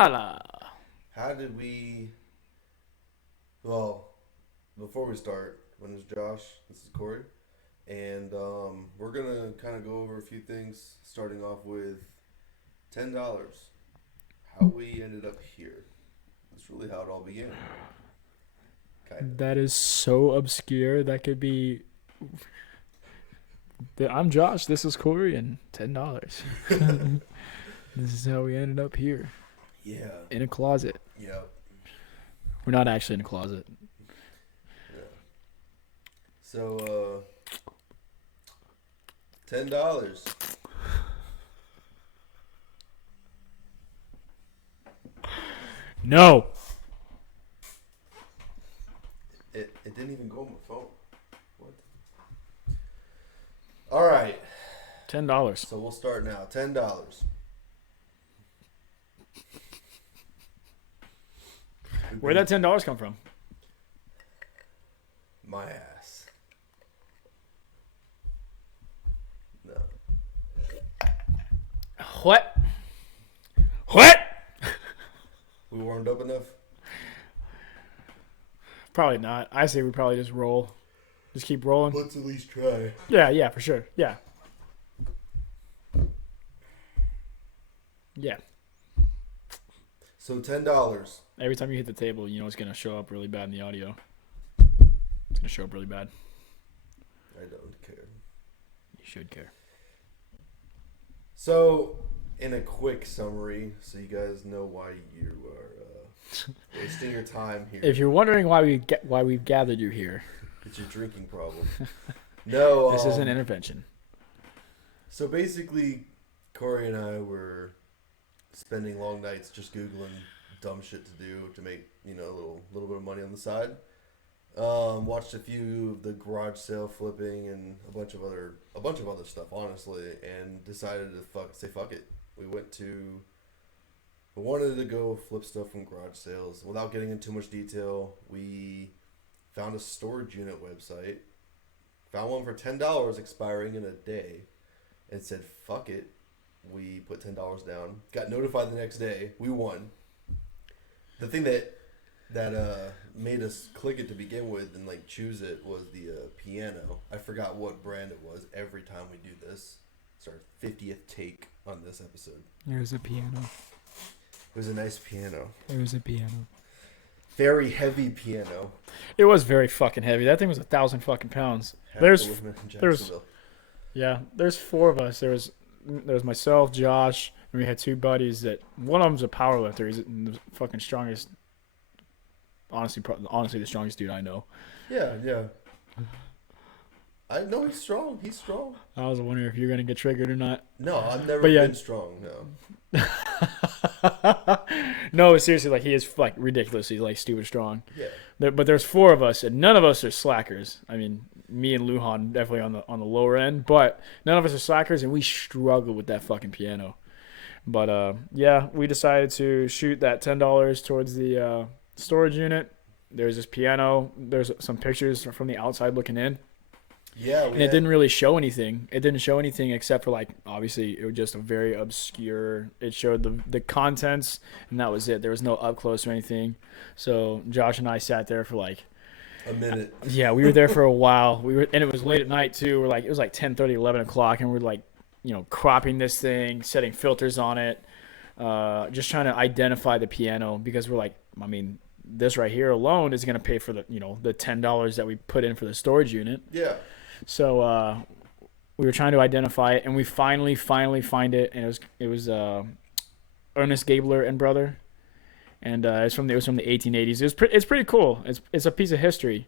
$10. How did we? Well, before we start, my name is Josh. This is Corey, and we're gonna kind of go over a few things, starting off with $10. How we ended up here. That's really how it all began. Kind That is so obscure. That could be. I'm Josh. This is Corey, and $10. This is how we ended up here of. Yeah. in a closet. Yeah. We're not actually in a closet. Yeah. So, $10. No. It didn't even go on my phone. What? All right. $10. So we'll start now. $10. Where'd that $10 come from? My ass. No. What? What? We warmed up enough? Probably not. I say we probably just roll. Just keep rolling. Let's at least try. Yeah, for sure. Yeah. Yeah. So $10. Every time you hit the table, you know it's going to show up really bad in the audio. It's going to show up really bad. I don't care. You should care. So, in a quick summary, so you guys know why you are wasting your time here. If you're wondering why we've gathered you here, It's your drinking problem. No. this is an intervention. So basically, Corey and I were spending long nights just Googling dumb shit to do to make, a little bit of money on the side. Watched a few of the garage sale flipping and a bunch of other stuff, honestly, and decided to say fuck it. We wanted to go flip stuff from garage sales. Without getting into too much detail, we found a storage unit website, found one for $10 expiring in a day, and said fuck it. We put $10 down. Got notified the next day. We won. The thing that made us click it to begin with and choose it was the piano. I forgot what brand it was. Every time we do this, it's our 50th take on this episode. There's a piano. It was a nice piano. There's a piano. Very heavy piano. It was very fucking heavy. That thing was 1,000 fucking pounds. Half There's the women in there's- Jacksonville. there's four of us. There was myself, Josh, and we had two buddies that one of them's a power lifter. He's the fucking strongest. Honestly, the strongest dude I know. Yeah. I know he's strong. He's strong. I was wondering if you're gonna get triggered or not. No, I've never But yeah. been strong. No. No, seriously, he is ridiculously stupid strong. Yeah. But there's four of us, and none of us are slackers. I mean, me and Luhan definitely on the lower end, but none of us are slackers, and we struggle with that fucking piano. But we decided to shoot that $10 towards the storage unit. There's this piano. There's some pictures from the outside looking in. Yeah. And it didn't really show anything. It didn't show anything except for obviously it was just a very obscure. It showed the contents and that was it. There was no up close or anything. So Josh and I sat there for a minute. Yeah, we were there for a while. And it was late at night too. It was 10:30, 11 o'clock, and we're cropping this thing, setting filters on it, just trying to identify the piano because we're this right here alone is gonna pay for the the $10 that we put in for the storage unit. Yeah. So we were trying to identify it, and we finally find it, and it was Ernest Gabler and Brother, and it was from the 1880s. It's pretty cool. It's a piece of history,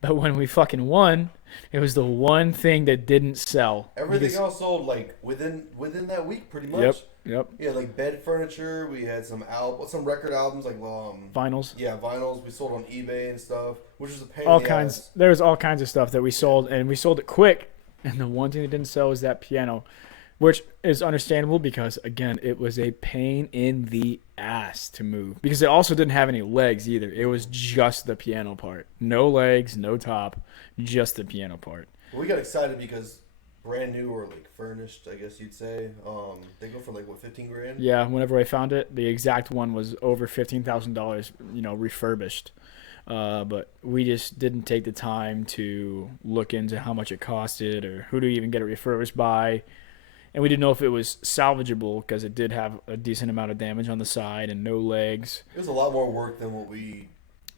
but when we fucking won, it was the one thing that didn't sell. Everything else sold within that week, pretty much. Yep. Yeah, bed furniture. We had some record albums Vinyls. Yeah, vinyls. We sold on eBay and stuff, which was a pain. All kinds. There was all kinds of stuff that we sold, and we sold it quick. And the one thing that didn't sell was that piano, which is understandable because again, it was a pain in the ass to move because it also didn't have any legs either. It was just the piano part, no legs, no top, just the piano part. Well, we got excited because brand new or like furnished, I guess you'd say. They go for like what, 15 grand? Yeah, whenever I found it, the exact one was over $15,000, refurbished. But we just didn't take the time to look into how much it costed or who to even get it refurbished by. And we didn't know if it was salvageable because it did have a decent amount of damage on the side and no legs. It was a lot more work than what we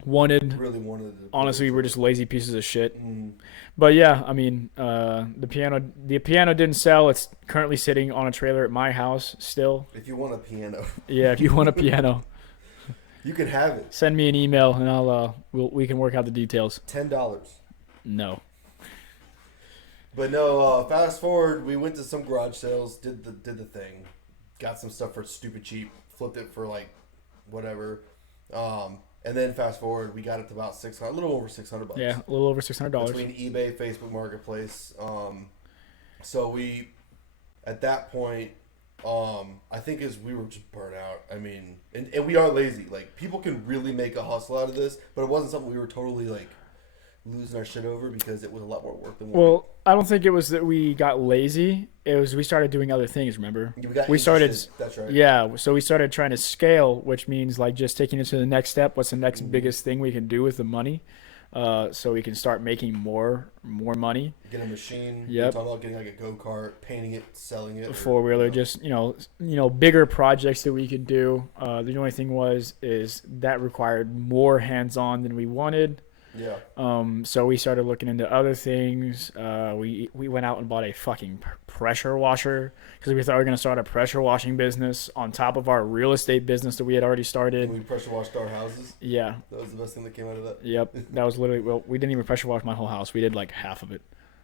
Wanted. really wanted to put Honestly, into we're it. just lazy pieces of shit. Mm. But yeah, I mean, the piano didn't sell. It's currently sitting on a trailer at my house still. If you want a piano, Yeah, if you want a piano, you can have it. send me an email and we can work out the details. $10. No. But no, fast forward, we went to some garage sales, did the thing, got some stuff for stupid cheap, flipped it for like whatever, and then fast forward, we got it to about 600, a little over $600. Yeah, a little over $600. Between eBay, Facebook Marketplace. So we, at that point, I think as we were just burnt out. I mean, and we are lazy. Like, people can really make a hustle out of this, but it wasn't something we were totally like losing our shit over because it was a lot more work than what Well, I don't think it was that we got lazy. It was we started doing other things, remember? we started. started- That's right. Yeah, so we started trying to scale, which means like just taking it to the next step. What's the next biggest thing we can do with the money? So we can start making more money. Get a machine. Yep. We're talking about getting like a go-kart, painting it, selling it. Four-wheeler, just bigger projects that we could do. The only thing is that required more hands-on than we wanted. Yeah. So we started looking into other things. We went out and bought a fucking pressure washer because we thought we were gonna start a pressure washing business on top of our real estate business that we had already And started. we pressure washed our houses. Yeah. That was the best thing that came out of that. Yep. That was literally we didn't even pressure wash my whole house. We did like half of it.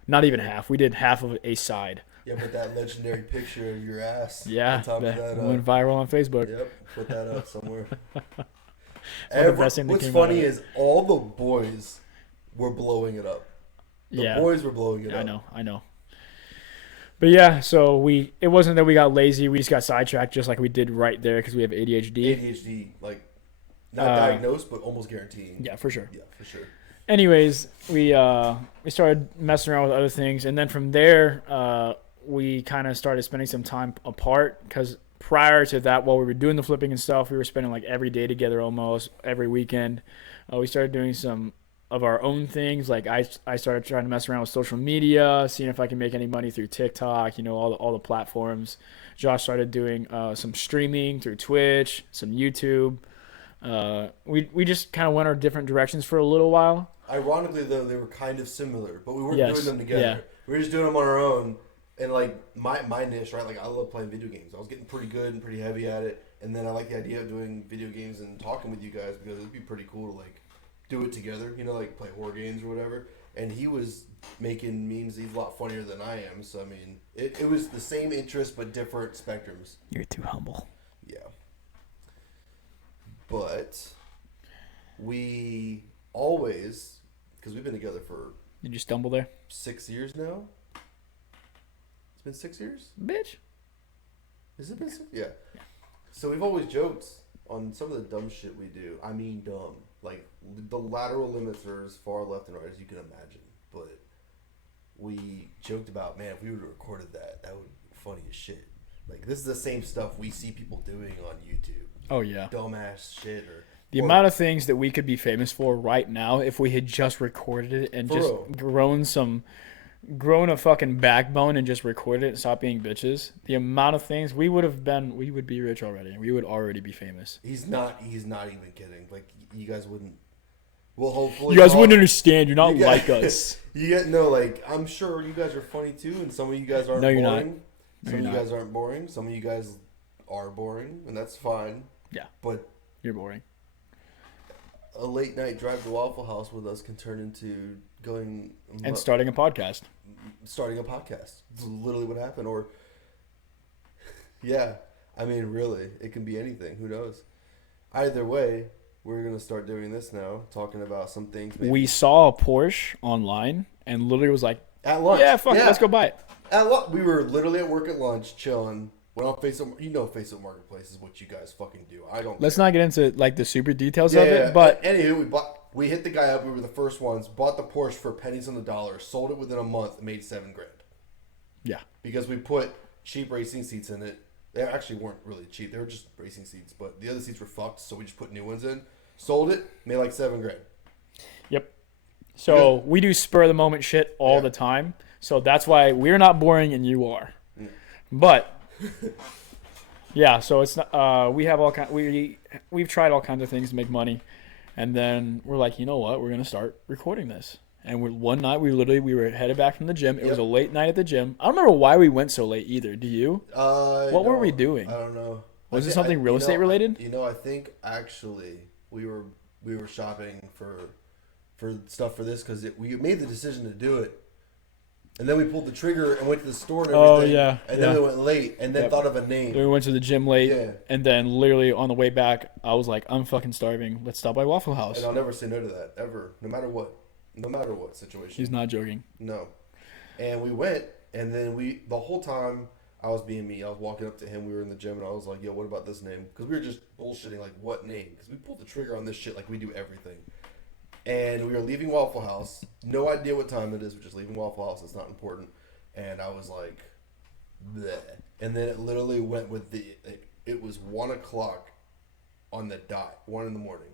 Not even half. We did half of a side. Yeah, but that legendary picture of your ass. Yeah. On top of That that. went viral on Facebook. Yep. Put that up somewhere. one of the best thing that What's came out of funny it. is all the boys were blowing it up. The Yeah. boys were blowing it up. I know. But yeah, so it wasn't that we got lazy. We just got sidetracked just like we did right there because we have ADHD. ADHD, like, not Uh, diagnosed, but almost guaranteeing. Yeah, for sure. Yeah, for sure. Anyways, we started messing around with other things, and then from there, we kind of started spending some time apart because prior to that, while we were doing the flipping and stuff, we were spending like every day together almost every weekend. We started doing some of our own things. Like I started trying to mess around with social media, seeing if I can make any money through TikTok, all the platforms. Josh started doing some streaming through Twitch, some YouTube. We just kind of went our different directions for a little while. Ironically, though, they were kind of similar, but we weren't Yes, doing them together. yeah. We were just doing them on our own. And, like, my niche, right? Like, I love playing video games. I was getting pretty good and pretty heavy at it. And then I like the idea of doing video games and talking with you guys because it'd be pretty cool to, like, do it together. Like, play horror games or whatever. And he was making memes. He's a lot funnier than I am. So, I mean, it was the same interest but different spectrums. You're too humble. Yeah. But we always, because we've been together for Did you stumble there, 6 years now. It's been 6 years? bitch? Has it been 6? Yeah. So we've always joked on some of the dumb shit we do. I mean dumb. Like, the lateral limits are as far left and right as you can imagine. But we joked about, man, if we would have recorded that, that would be funny as shit. Like, this is the same stuff we see people doing on YouTube. Oh yeah. Dumbass shit or... The amount of things that we could be famous for right now if we had just recorded it and For just real. grown a fucking backbone and just recorded it and stopped being bitches. The amount of things we would be rich already. We would already be famous. He's not even kidding. Like, you guys wouldn't... Well, hopefully... You guys wouldn't understand. You're not You like guys- us. You get no, like, I'm sure you guys are funny too, and some of you guys aren't No, you're not. boring. No, Some of you're you not. guys aren't boring. Some of you guys are boring, and that's fine. Yeah. But You're boring. a late night drive to Waffle House with us can turn into going And starting a podcast. starting a podcast. It's literally what happened. Or yeah, I mean, really, it can be anything. Who knows? Either way, we're gonna start doing this now, talking about some things. Maybe. We saw a Porsche online and literally was like, At lunch. yeah, fuck it, let's go buy it. We were literally at work at lunch, chilling. Went on Facebook. Facebook Marketplace is what you guys fucking do. I don't. Let's not get into like the super details Yeah, of it, but anywho, we hit the guy up. We were the first ones. Bought the Porsche for pennies on the dollar. Sold it within a month. Made $7,000. Yeah. Because we put cheap racing seats in it. They actually weren't really cheap. They were just racing seats, but the other seats were fucked, so we just put new ones in. Sold it, made like $7,000. Yep. So we do spur of the moment shit all the time. So that's why we're not boring and you are. But yeah, so it's not, we've tried all kinds of things to make money, and then we're like, you know what? We're gonna start recording this. And one night we were headed back from the gym. It was a late night at the gym. I don't remember why we went so late either. Do you? What were we doing? I don't know. Was it something real estate related? I think actually we were shopping for stuff for this because we made the decision to do it, and then we pulled the trigger and went to the store and everything. Oh yeah. And then we went late, and then thought of a name. Then we went to the gym late, Yeah. and then literally on the way back, I was like, I'm fucking starving. Let's stop by Waffle House. And I'll never say no to that ever, no matter what situation. He's not joking. No. And we went, and then the whole time I was being me. I was walking up to him. We were in the gym, and I was like, yo, what about this name? Because we were just bullshitting, like, what name? Because we pulled the trigger on this shit like we do everything. And we were leaving Waffle House. No idea what time it is. We're just leaving Waffle House. It's not important. And I was like, bleh. And then it literally went with it was 1 o'clock on the dot, 1 in the morning,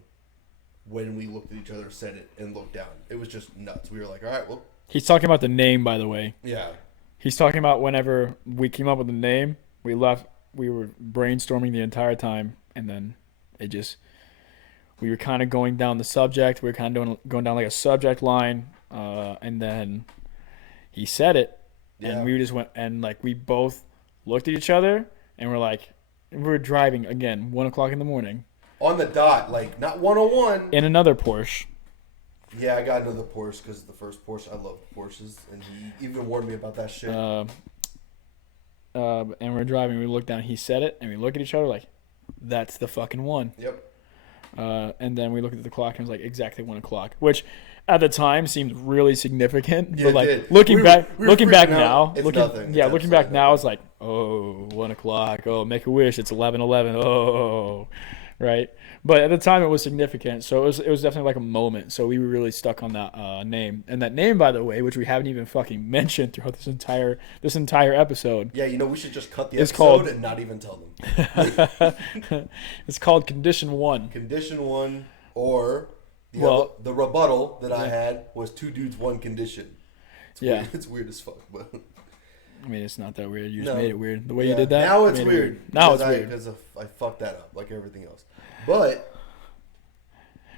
when we looked at each other, said it, and looked down. It was just nuts. We were like, all right, well. He's talking about the name, by the way. Yeah. He's talking about whenever we came up with the name, we were brainstorming the entire time, and then we were kind of going down the subject. We were kind of going down like a subject line, and then he said it, and we just went, and like we both looked at each other, and we're like, we were driving again, 1 o'clock in the morning. On the dot, like not 101. In another Porsche. Yeah, I got another Porsche because the first Porsche, I love Porsches, and he even warned me about that shit. And we're driving, we look down, he said it, and we look at each other like, that's the fucking one. Yep. And then we looked at the clock and it was like exactly 1 o'clock, which at the time seemed really significant. Yeah, but like it did. looking back now, it's like, oh, 1 o'clock. Oh, make a wish. It's 11:11. Oh, right. But at the time it was significant, so it was definitely like a moment. So we were really stuck on that name, and that name, by the way, which we haven't even fucking mentioned throughout this entire episode. Yeah, we should just cut the episode and not even tell them. It's called Condition 1. Condition 1, or the rebuttal that I had was 2 dudes, 1 condition. Weird. It's weird as fuck, but. I mean, it's not that weird. You just made it weird. The way you did that. Now it's weird. Now it's weird. Because I fucked that up, like everything else. But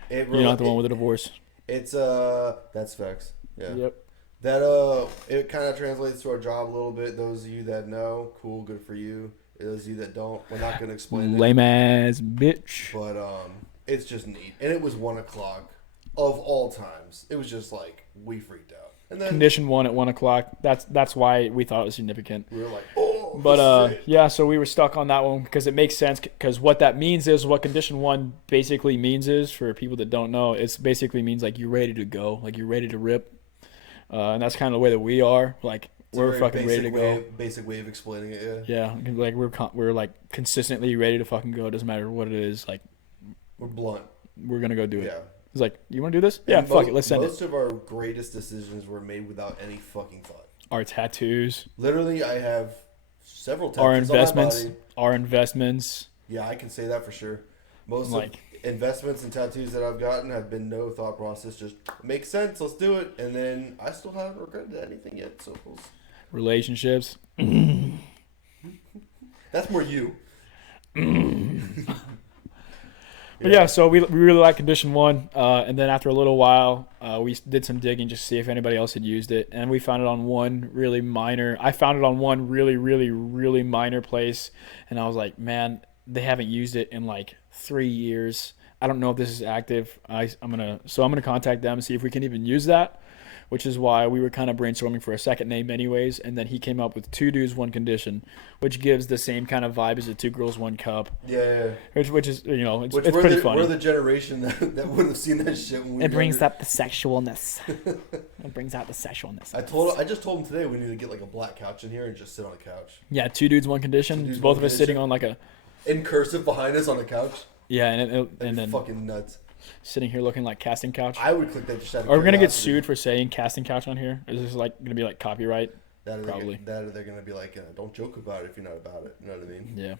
you're not the one with the divorce. It's that's facts. Yeah. Yep. That it kind of translates to our job a little bit. Those of you that know, cool, good for you. Those of you that don't, we're not gonna explain it. Lame ass bitch. But it's just neat, and it was 1 o'clock of all times. It was just like we freaked out. And then Condition 1 at 1 o'clock. That's why we thought it was significant. We were like, oh. But yeah, so we were stuck on that one because it makes sense. Because what that means is what Condition 1 basically means is, for people that don't know, it basically means like you're ready to go, like you're ready to rip, and that's kind of the way that we are. Like we're fucking ready to go. Basic way of explaining it. Yeah. Yeah, like we're like consistently ready to fucking go. It doesn't matter what it is. Like we're blunt. We're gonna go do it. Yeah. He's like, you want to do this? Yeah, fuck it. Let's send it. Most of our greatest decisions were made without any fucking thought. Our tattoos. Literally, I have several tattoos our investments. on my body. Our investments. Yeah, I can say that for sure. Most of investments and tattoos that I've gotten have been no thought process. Just makes sense. Let's do it. And then I still haven't regretted anything yet. So relationships. That's more you. But yeah, so we really like Condition 1, and then after a little while, we did some digging just to see if anybody else had used it, and we found it on one really minor. I found it on one really, really, really minor place, and I was like, man, they haven't used it in like 3 years. I don't know if this is active. I'm gonna contact them and see if we can even use that, which is why we were kind of brainstorming for a second name anyways, and then he came up with 2 dudes, 1 condition, which gives the same kind of vibe as a 2 girls, 1 cup. Yeah. Which is, it's pretty funny. We're the generation that would have seen that shit when we It brings up the sexualness. It brings out the sexualness. I just told him today we need to get like a black couch in here and just sit on a couch. Yeah, 2 dudes, 1 condition. Both of us sitting on like a... In cursive behind us on a couch. Yeah, and then... fucking nuts. Sitting here looking like casting couch. I would click that just out of Are we gonna get sued for saying casting couch on here? Is this like gonna be like copyright? That Probably. That they're gonna be like, don't joke about it if you're not about it. You know what I mean? Yeah.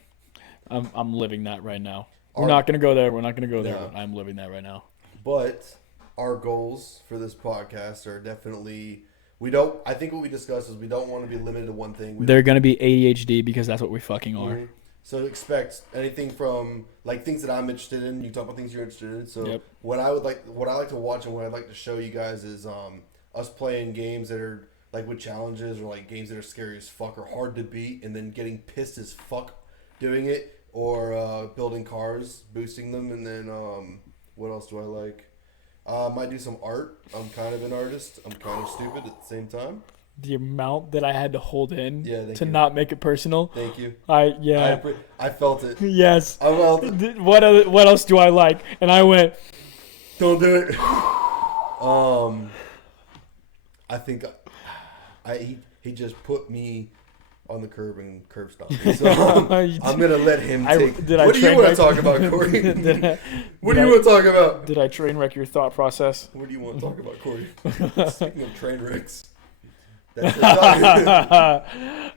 I'm living that right now. We're Our- not gonna go there. We're not gonna go there. No. But I'm living that right now. But our goals for this podcast are definitely. I think what we discussed is we don't want to be limited to one thing. They're gonna be ADHD because that's what we fucking are. Mhm. So expect anything from like things that I'm interested in. You talk about things you're interested in. So Yep. what I like to watch and what I'd like to show you guys is us playing games that are like with challenges or like games that are scary as fuck or hard to beat, and then getting pissed as fuck doing it, or building cars, boosting them, and then what else do I like? Might do some art. I'm kind of an artist. I'm kind of stupid at the same time. The amount that I had to hold in Thank to you. not make it personal. Thank you. Yeah. I felt it. Yes. I felt it. What else do I like? And I went, Don't do it. I think he just put me on the curb and curb stomped me. So I'm gonna let him take. What do you want to talk about, Corey? What do you want to talk about? Did I train wreck your thought process? What do you want to talk about, Corey? Speaking of train wrecks,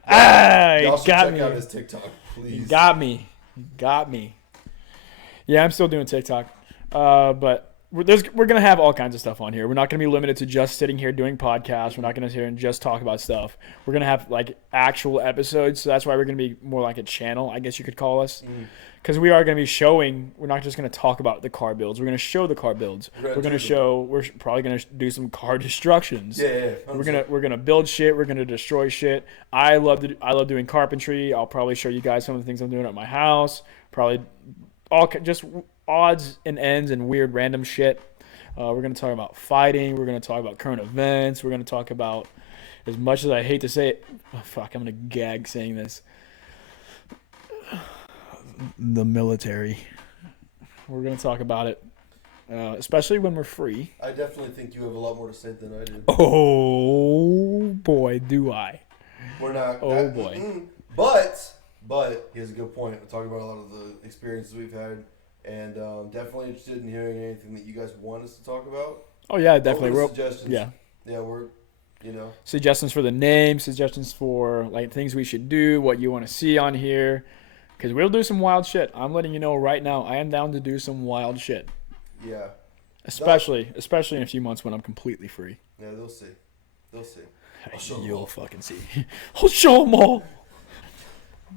Ah, y'all should got check me. out his TikTok, please. Got me. Yeah, I'm still doing TikTok. But we're going to have all kinds of stuff on here. We're not going to be limited to just sitting here doing podcasts. We're not going to sit here and just talk about stuff. We're going to have like actual episodes. So that's why we're going to be more like a channel, I guess you could call us. Because we are going to be showing, we're not just going to talk about the car builds. We're going to show the car builds. We're probably going to do some car destructions. Yeah. We're gonna build shit. We're gonna destroy shit. I love doing carpentry. I'll probably show you guys some of the things I'm doing at my house. Probably just odds and ends and weird random shit. We're gonna talk about fighting. We're gonna talk about current events. We're gonna talk about, as much as I hate to say it, I'm gonna gag saying this, the military. We're gonna talk about it. Especially when we're free. I definitely think you have a lot more to say than I do. Oh boy, do I! We're not. Oh boy! But he has a good point. We're talking about a lot of the experiences we've had, and definitely interested in hearing anything that you guys want us to talk about. Oh yeah, definitely. We're suggestions. Yeah, we're suggestions for the name, suggestions for like things we should do, what you want to see on here, because we'll do some wild shit. I'm letting you know right now. I am down to do some wild shit. Yeah. Especially in a few months when I'm completely free. Yeah, they'll see. You'll fucking see. I'll show them all.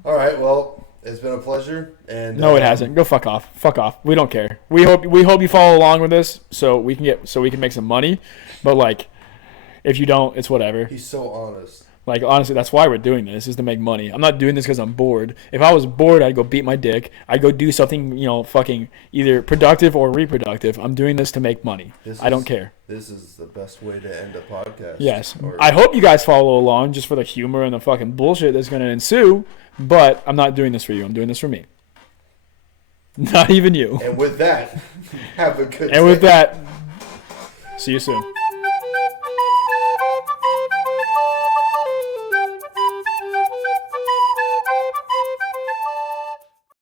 All right. Well, it's been a pleasure. And no, it hasn't. Go fuck off. Fuck off. We don't care. We hope you follow along with this so we can make some money. But like, if you don't, it's whatever. He's so honest. Like, honestly, that's why we're doing this, is to make money. I'm not doing this because I'm bored. If I was bored, I'd go beat my dick. I'd go do something, fucking either productive or reproductive. I'm doing this to make money. I don't care. This is the best way to end a podcast. Yes. I hope you guys follow along just for the humor and the fucking bullshit that's going to ensue, but I'm not doing this for you. I'm doing this for me. Not even you. And with that, have a good day. And with that, see you soon.